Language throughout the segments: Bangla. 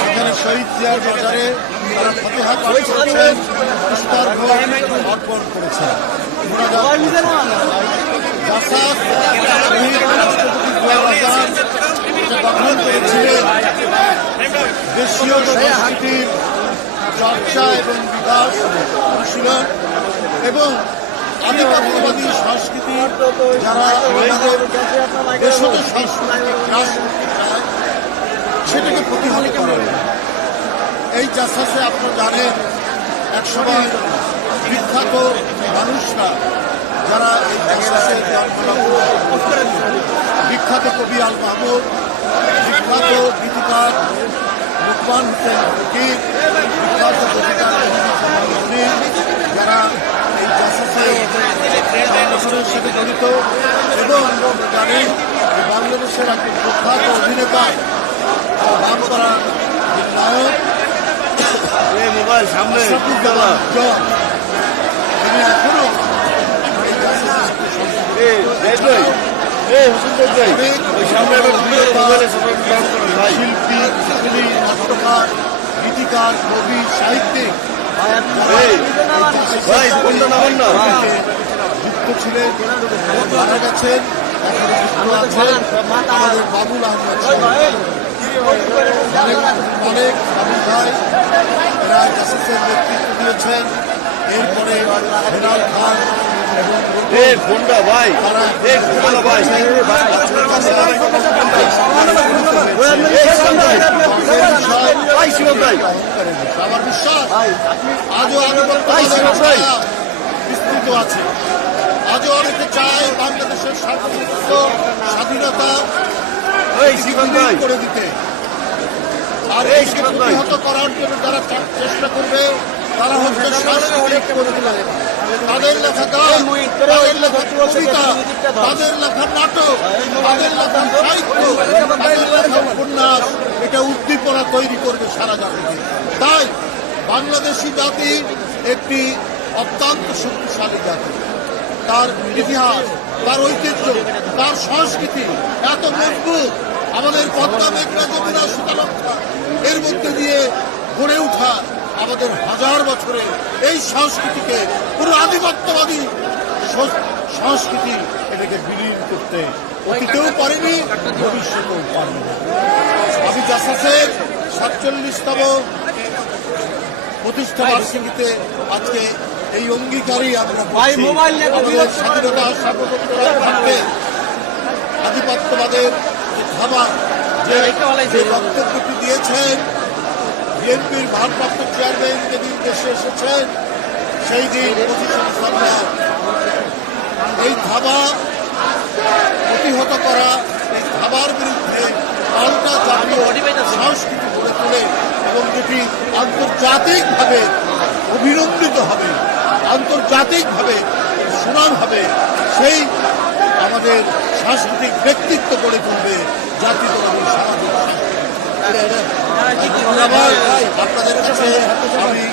এখানে শহীদ জিয়ার বাজারে তারা ফতেহা পাঠ করেছেন এবং বিকাশ এবং আধিপত্যবাদী সংস্কৃতির যারা আমাদের দেশত সংস্কৃতি সেটাকে প্রতিহত এই জাসাসে আপনারা জানেন একসময় বিখ্যাত মানুষরা যারা এই বিখ্যাত কবি আল মাহমুদ বিখ্যাত গীতিকার লুকমান হোসেন ফকির বিখ্যাত মুনির, যারা এই জাসাসে সাথে জড়িত। এবং জানেন বাংলাদেশের একটি প্রখ্যাত অভিনেতা মোবাইল সামনে এখনও শিল্পী গীতিকার কবি সাহিত্যিক যুক্ত ছিলেন মারা গেছেন বাবুল আহমদ। অনেক ভাই। দিয়েছেন এরপরে হেলাল খান আমার বিশ্বাস আজও আনুগত্যবাদের বিস্তৃত আছে আজও অনেকে চায় বাংলাদেশের স্বাধীনতা করে দিতে। আর এই প্রতিহত করার জন্য যারা চেষ্টা করবে তারা হচ্ছে সাংস্কৃতিক পরিবার তাদের লেখা গান তাদের লেখা কবিতা তাদের লেখা নাটক তাদের লেখা সাহিত্য তাদের লেখা উপন্যাস এটা উদ্দীপনা তৈরি করবে সারা জাতিকে। তাই বাংলাদেশি জাতি একটি অত্যন্ত শক্তিশালী জাতি। তার ইতিহাস তার ঐতিহ্য তার সংস্কৃতি এত মজবুত আমাদের পদ্মা মেঘনা যমুনা সুতালঙ্কা এর মধ্যে দিয়ে গড়ে ওঠা আমাদের হাজার বছরে এই সংস্কৃতিকে পুরো আধিপত্যবাদী সংস্কৃতি এটাকে বিলীন করতে অতীতেও পারেনি ভবিষ্যতেও পারবে না। আমি জাসাসের সাতচল্লিশতম প্রতিষ্ঠা বার্ষিকীতে আজকে এই অঙ্গীকারই আমরা স্বাধীনতা সার্বভৌমত্ব থাকবে আধিপত্যবাদের যে খাবার যে যে বক্তব্যটি দিয়েছেন বিএনপির ভারপ্রাপ্ত চেয়ারম্যান যেদিন দেশে এসেছেন সেই দিন এই ধাবা প্রতিহত করা এই ধাবার বিরুদ্ধে পাল্টা জাতীয় সংস্কৃতি গড়ে তোলে এবং যেটি আন্তর্জাতিকভাবে অভিনন্দিত হবে আন্তর্জাতিকভাবে সুনাম হবে সেই আমাদের সাংস্কৃতিক ব্যক্তিত্ব গড়ে তুলবে জাতীয়তাবাদী সামাজিক সাংস্কৃতিক ধন্যবাদ আপনাদের কাছে আমি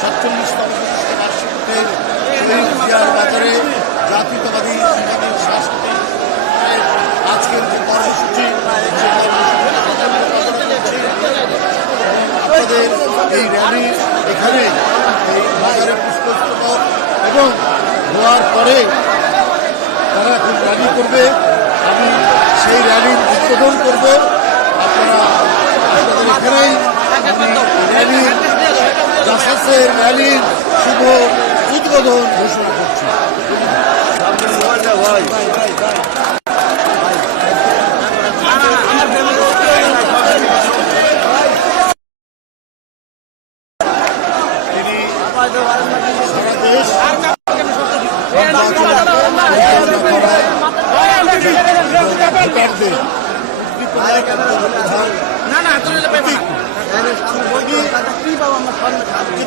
সাতচল্লিশতম প্রতিষ্ঠা বার্ষিকীতে শহীদ বাজারে জাতীয়তাবাদী সাংস্কৃতিক আজকের যে কর্মসূচি আপনাদের এই র্যালি এখানে এই বাজারে পুষ্পস্তবক এবং হওয়ার পরে তারা এখন করবে আমি সেই র্যালির উদ্বোধন করব। আপনারা এখানেই র্যালি জাসাসের র্যালির শুভ উদ্বোধন ঘোষণা করছি সামনে মোবাইলটা ভাই তিনি সারা দেশ ভোটারদের না থেকে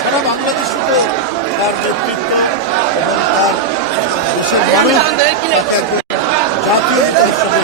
সারা বাংলাদেশে নেতৃত্ব এবং তার মানুষ জাতীয় জায়গা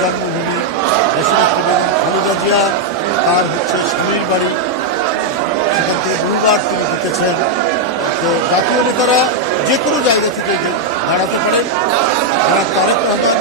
জন্মভূমি দেশনেত্রী জিয়া তার হচ্ছে স্বামীর বাড়ি। সেখান থেকে বহুবার তিনি জিতেছেন তো জাতীয় নেতারা যে কোনো জায়গা থেকে দাঁড়াতে পারেন। তারা তারেক রহমান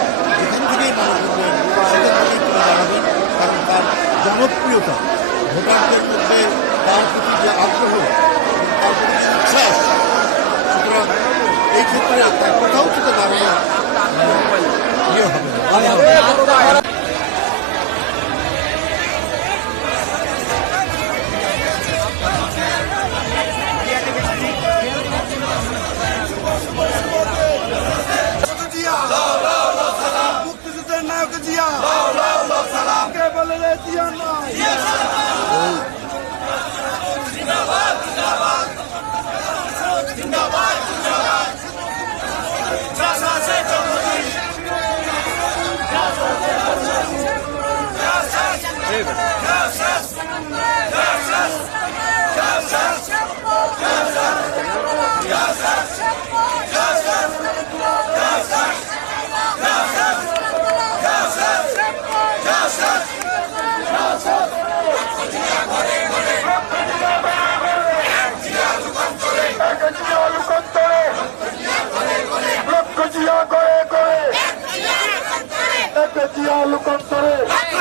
Brasil!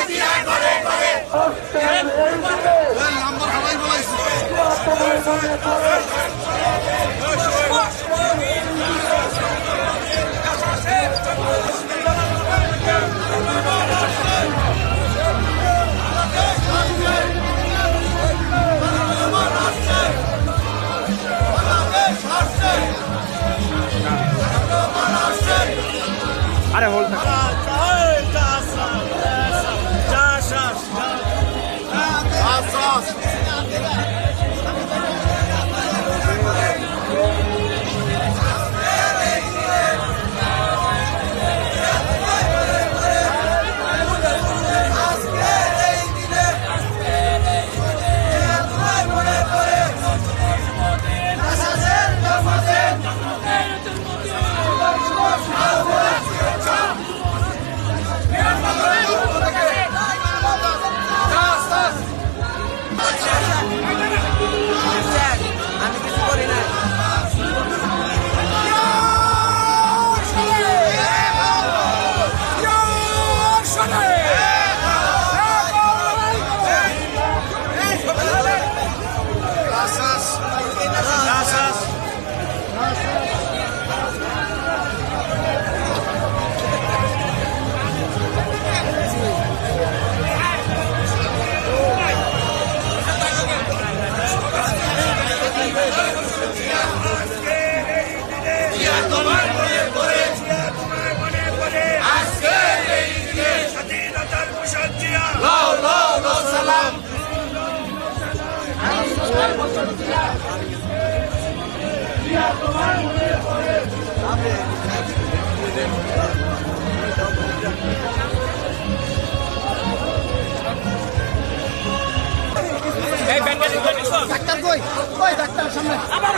ডাক্তার কই? কই ডাক্তার সামনে? আবার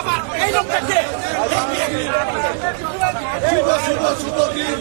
আবার। এই লোকটাকে। শুভ শুভ শুভ দিন।